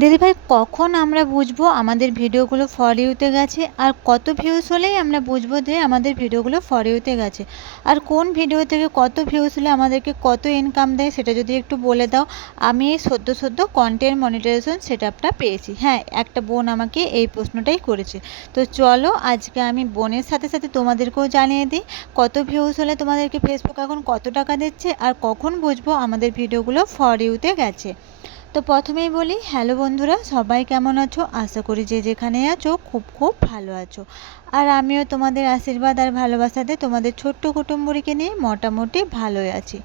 দিদিভাই কখন আমরা বুঝব আমাদের ভিডিওগুলো ফর ইউতে গেছে? আর কত ভিউজ হলেই আমরা বুঝব যে আমাদের ভিডিওগুলো ফর ইউতে গেছে? আর কোন ভিডিও থেকে কত ভিউজ হলে আমাদেরকে কত ইনকাম দেয় সেটা যদি একটু বলে দাও। আমি এই সদ্য সদ্য কন্টেন্ট মনিটাইজেশন সেট আপটা পেয়েছি। হ্যাঁ একটা বোন আমাকে এই প্রশ্নটাই করেছে। তো চলো আজকে আমি বোনের সাথে সাথে তোমাদেরকেও জানিয়ে দিই, কত ভিউজ হলে তোমাদেরকে ফেসবুক এখন কত টাকা দিচ্ছে? আর কখন বুঝব আমাদের ভিডিওগুলো ফর ইউতে গেছে? তো প্রথমেই বলি, হ্যালো বন্ধুরা, সবাই কেমন আছো? আশা করি যে যেখানে আছো, খুব খুব ভালো আছো। আর আমিও তোমাদের আশীর্বাদ আর ভালোবাসাতে তোমাদের ছোট্ট কুটুম্বরীকে নিয়ে মোটামুটি ভালোই আছি।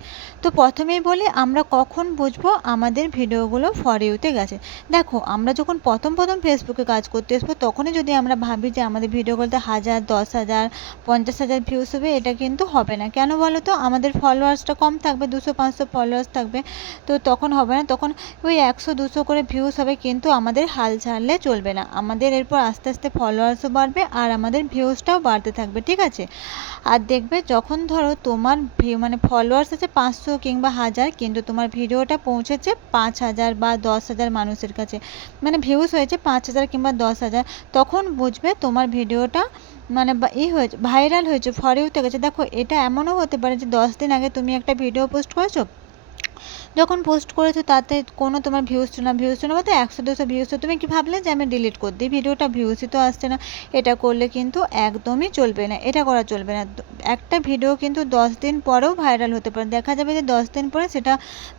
তো প্রথমেই বলি, আমরা কখন বুঝব আমাদের ভিডিওগুলো ফর ইউতে গেছে? দেখো, আমরা যখন প্রথম প্রথম ফেসবুকে কাজ করতে আসব তখনই যদি আমরা ভাবি যে আমাদের ভিডিওগুলোতে হাজার, দশ হাজার, পঞ্চাশ হাজার ভিউস হবে, এটা কিন্তু হবে না। কেন বলো তো? আমাদের ফলোয়ার্সটা কম থাকবে, দুশো, পাঁচশো ফলোয়ার্স থাকবে। তো তখন হবে না। তখন ওই একশো, দুশো করে ভিউস হবে কিন্তু আমাদের হাল ছাড়লে চলবে না। আমাদের এরপর আস্তে আস্তে ফলোয়ার্সও বাড়বে আর আমাদের ভিউসটাও বাড়তে থাকবে, ঠিক আছে? আর দেখবে যখন ধরো তোমার মানে ফলোয়ার্স আছে পাঁচশো কিংবা হাজার, কিন্তু তোমার ভিডিওটা পৌঁছেছে পাঁচ হাজার বা দশ হাজার মানুষের কাছে মানে ভিউস হয়েছে পাঁচ হাজার কিংবা দশ হাজার, তখন বুঝবে তোমার ভিডিওটা মানে ই হয়েছে ভাইরাল হয়েছে ফরে উঠে গেছে। দেখো এটা এমনও হতে পারে যে দশ দিন আগে তুমি একটা ভিডিও পোস্ট করেছ যখন পোস্ট করেছ তাতে কোনো তোমার ভিউস ভিউজ না ভিউজ না বলতে একশো, দুশো ভিউজ তুমি কি ভাবলে যে আমি ডিলিট করে দিই? ভিডিওটা ভিউসই তো আসছে না। এটা করলে কিন্তু একদমই চলবে না, এটা করা চলবে না। একটা ভিডিও কিন্তু দশ দিন পরেও ভাইরাল হতে পারে। দেখা যাবে যে দশ দিন পরে সেটা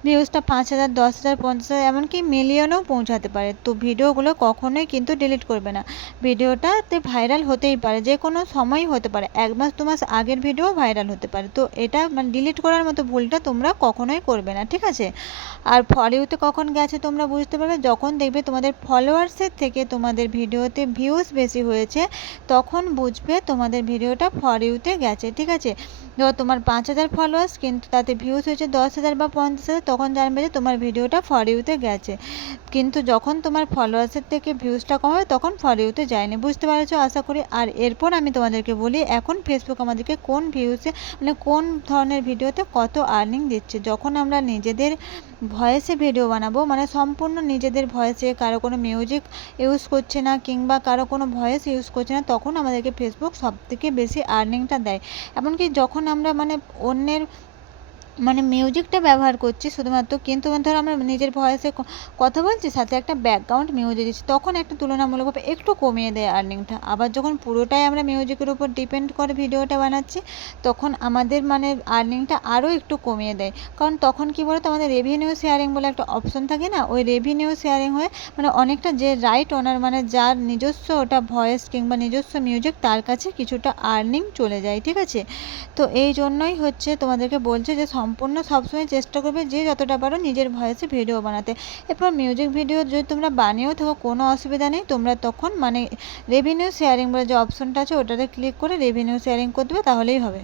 ভিউজটা পাঁচ হাজার, দশ হাজার, পঞ্চাশ হাজার, এমনকি মিলিয়নেও পৌঁছাতে পারে। তো ভিডিওগুলো কখনোই কিন্তু ডিলিট করবে না। ভিডিওটাতে ভাইরাল হতেই পারে, যে কোনো সময়ই হতে পারে। এক মাস, দু মাস আগের ভিডিও ভাইরাল হতে পারে। তো এটা মানে ডিলিট করার মতো ভুলটা তোমরা কখনোই করবে না, ঠিক আছে? আর ফর কখন গেছে তোমরা বুঝতে পারবে? যখন দেখবে তোমাদের ফলোয়ার্সের থেকে তোমাদের ভিডিওতে ভিউজ বেশি হয়েছে, তখন বুঝবে তোমাদের ভিডিওটা ফর ইউতে গেছে ঠিক আছে? ধরো তোমার পাঁচ হাজার ফলোয়ার্স কিন্তু তাতে ভিউজ হয়েছে দশ হাজার বা পঞ্চাশ হাজার, তখন জানবে যে তোমার ভিডিওটা ফর ইউতে গেছে। কিন্তু যখন তোমার ফলোয়ার্সের থেকে ভিউজটা কম হবে, তখন ফর ইউতে যায়নি। বুঝতে পারছ? আশা করি। আর এরপর আমি তোমাদেরকে বলি, এখন ফেসবুক আমাদেরকে কোন ভিউজে মানে কোন ধরনের ভিডিওতে কত আর্নিং দিচ্ছে? যখন আমরা নিজেদের ভয়েসে ভিডিও বানাবো মানে সম্পূর্ণ নিজেদের ভয়েসে কারও কোনো মিউজিক ইউজ করছে না, কিংবা কারও কোনো ভয়েস ইউজ করছে না, তখন আমাদেরকে ফেসবুক সবথেকে বেশি আর্নিংটা দেয়। এমনকি যখন আমরা মানে অন্যের মানে মিউজিকটা ব্যবহার করছি শুধুমাত্র। কিন্তু ধরো আমরা নিজের ভয়েসে কথা বলছি, সাথে একটা ব্যাকগ্রাউন্ড মিউজিক দিচ্ছি। তখন একটা তুলনামূলকভাবে একটু কমিয়ে দেয় আর্নিংটা আবার যখন পুরোটাই আমরা মিউজিকের উপর ডিপেন্ড করে ভিডিওটা বানাচ্ছি, তখন আমাদের মানে আর্নিংটা আরও একটু কমিয়ে দেয়। কারণ তখন কী বলতো, আমাদের রেভিনিউ শেয়ারিং বলে একটা অপশন থাকে না? ওই রেভিনিউ শেয়ারিং হয়ে মানে অনেকটা যে রাইট ওনার মানে যার নিজস্ব ওটা ভয়েস কিংবা নিজস্ব মিউজিক তার কাছে কিছুটা আর্নিং চলে যায়, ঠিক আছে? তো এই জন্যই হচ্ছে তোমাদেরকে বলছে যে সম্পূর্ণ সবসময় চেষ্টা করবে যে যতটা পারো নিজের ভয়েসে ভিডিও বানাতে। এরপর মিউজিক ভিডিও যদি তোমরা বানিয়েও থাকো, কোনো অসুবিধা নেই। তোমরা তখন মানে রেভিনিউ শেয়ারিং বলে যে অপশনটা আছে, ওটাতে ক্লিক করে রেভিনিউ শেয়ারিং করে দেবে, তাহলেই হবে।